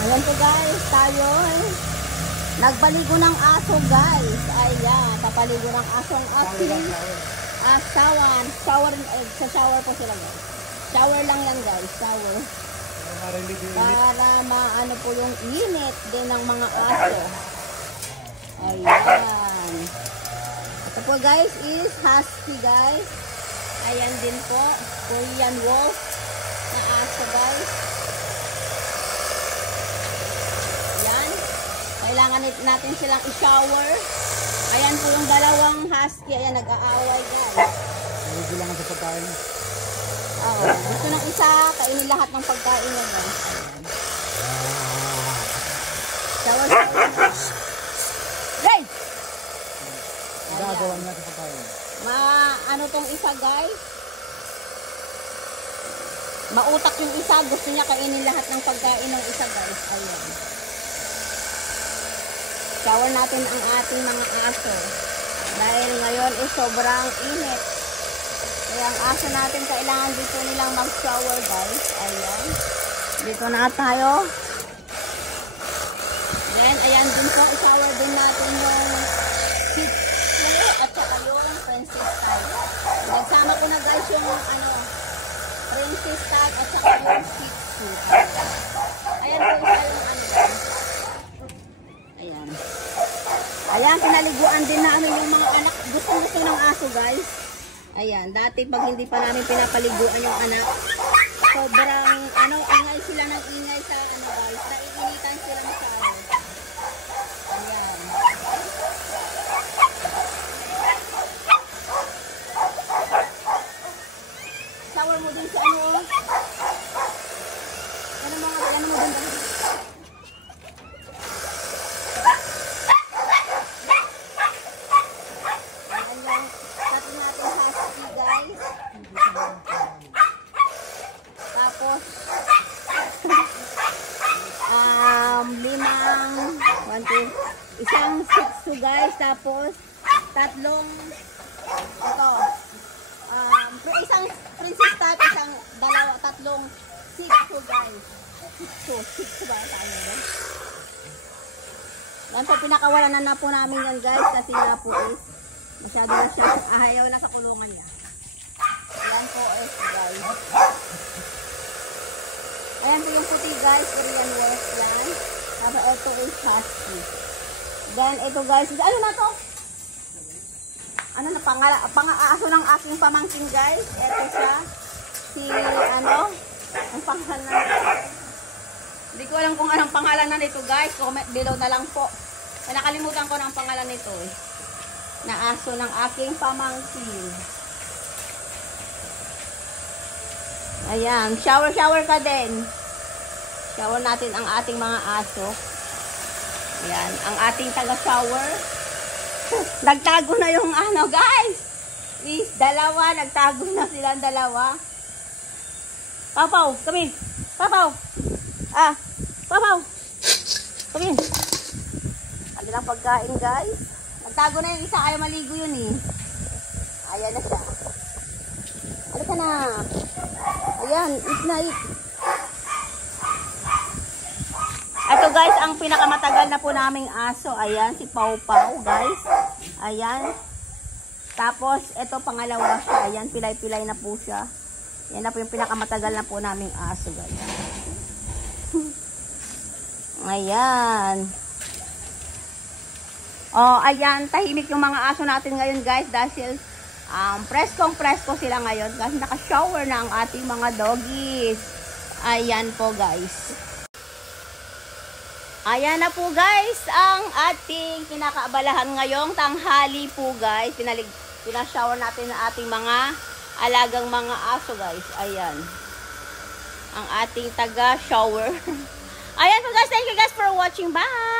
Ayan po guys, tayo nagbaligo ng aso guys. Ayan, papaligo ng aso ang aking shower, sa shower po sila guys. Shower lang yan guys, shower. Para maano po yung init din ng mga aso. Ayan. Ito po guys is husky guys. Ayan din po, Korean wolf na aso guys. Ayan. Kailangan natin silang i-shower. Ayan po yung dalawang husky. Ayan, nag-aaway guys. Hindi lang sa pagkain. Oo. Gusto ng isa, kainin lahat ng pagkain niya guys. Ayan. Shower. Ray! Gagawa niya sa pagkain. Ano tong isa guys? Mautak yung isa. Gusto niya kainin lahat ng pagkain ng isa guys. Ayan. Shower natin ang ating mga aso. Dahil ngayon sobrang init. Kaya ang aso natin kailangan dito nilang mag-shower guys. Ayan. Dito na tayo. Then, ayan din po. I-shower din natin yung Shih Tzu at saka yung Princess Tag. Nagsama ko na guys yung Princess Tag at saka yung Shih Tzu. Ayan po isa yung Ayan. Ayan, pinaliguan din namin yung mga anak. Gusto ng aso guys. Ayan, dati pag hindi pa namin pinapaliguan yung anak, sobrang ingay sila ng ingay sa guys. Naiinitan sila masyado. Ayan. Shower mo din sa Ano mo din ba? Tapos isang Shih Tzu guys, tapos tatlong isang Princess Tag, tatlong Shih Tzu guys. Shih Tzu ba tayo guys? Yan po, pinakawalan na po namin yan guys, kasi nga po masyado na siya, ayaw na sa kulungan niya. Ayan po guys. Ayan po yung puti guys, Korean wolf yan. Tapos ito is husky. Then ito guys, ano na to? Ano na pang-aaso ng aking pamangkin guys. Ito siya. Ang pangalan na nito. Hindi ko alam kung anong pangalan na nito guys. Comment below na lang po. Nakalimutan ko ng pangalan nito na aso ng aking pamangkin. Ayan, shower ka din. Shower natin ang ating mga aso. Ayan, ang ating taga-shower. Nagtago na yung guys. Dalawa, nagtago na silang dalawa. Papaw, come in. Papaw. Papaw. Come in. Kanilang pagkain guys. Nagtago na yung isa, ayaw maligo yun Ayan na siya. Halika na. Ayan, eat na eat. Ito guys, ang pinakamatagal na po naming aso. Ayan, si Pau Pau guys. Ayan. Tapos, ito pangalawa siya. Ayan, pilay-pilay na po siya. Yan na po yung pinakamatagal na po naming aso guys. Ayan. Ayan, tahimik yung mga aso natin ngayon guys. Dahil preskong-presko sila ngayon kasi naka-shower na ang ating mga doggies. Ayan po guys. Ayan na po guys ang ating kinakaabalahan ngayong tanghali po guys. Pinashower natin ang ating mga alagang mga aso guys. Ayan. Ang ating taga-shower. Ayan po guys. Thank you guys for watching. Bye!